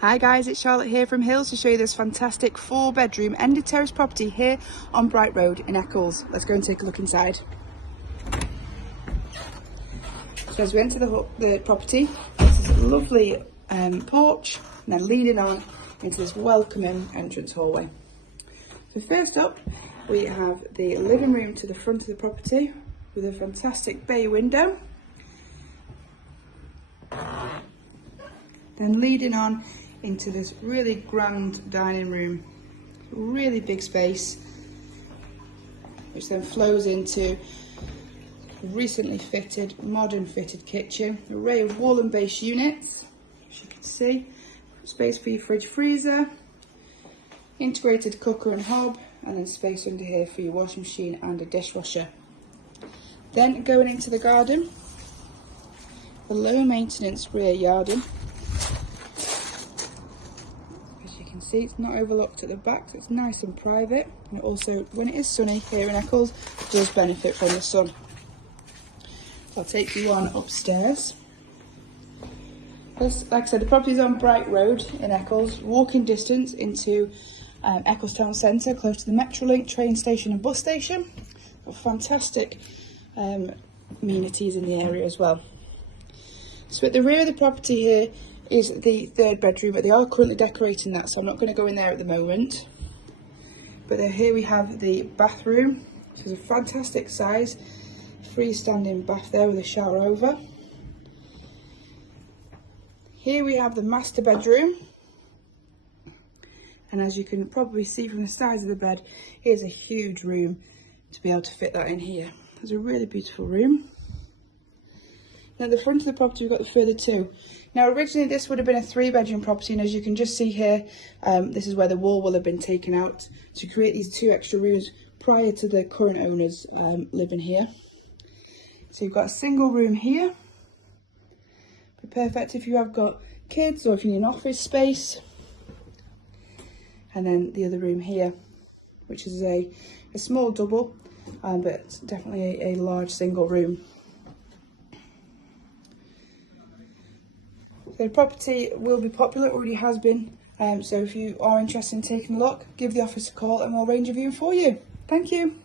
Hi guys, it's Charlotte here from Hills to show you this fantastic 4-bedroom ended terrace property here on Bright Road in Eccles. Let's go and take a look inside. So as we enter the property, this is a lovely porch, and then leading on into this welcoming entrance hallway. So first up, we have the living room to the front of the property with a fantastic bay window. Then leading on into this really grand dining room, really big space, which then flows into a recently fitted, modern fitted kitchen, an array of wall and base units, as you can see, space for your fridge freezer, integrated cooker and hob, and then space under here for your washing machine and a dishwasher. Then going into the garden, a low maintenance rear yarding. See, it's not overlooked at the back, so it's nice and private, and it also, when it is sunny here in Eccles, does benefit from the sun. I'll take you on upstairs. This, like I said, the property is on Bright Road in Eccles, walking distance into Eccles town centre, close to the Metrolink train station and bus station. Got fantastic amenities in the area as well. So at the rear of the property here is the 3rd bedroom, but they are currently decorating that, so I'm not going to go in there at the moment. But here we have the bathroom, which is a fantastic size, freestanding bath there with a shower over. Here we have the master bedroom, and as you can probably see from the size of the bed, here's a huge room to be able to fit that in here. It's a really beautiful room. Now at the front of the property we've got the further 2. Now originally this would have been a 3-bedroom property, and as you can just see here, this is where the wall will have been taken out to create these 2 extra rooms prior to the current owners living here. So you've got a single room here, be perfect if you have got kids or if you need an office space. And then the other room here, which is a small double, but definitely a large single room. The property will be popular, already has been, so if you are interested in taking a look, give the office a call and we'll arrange a viewing for you. Thank you.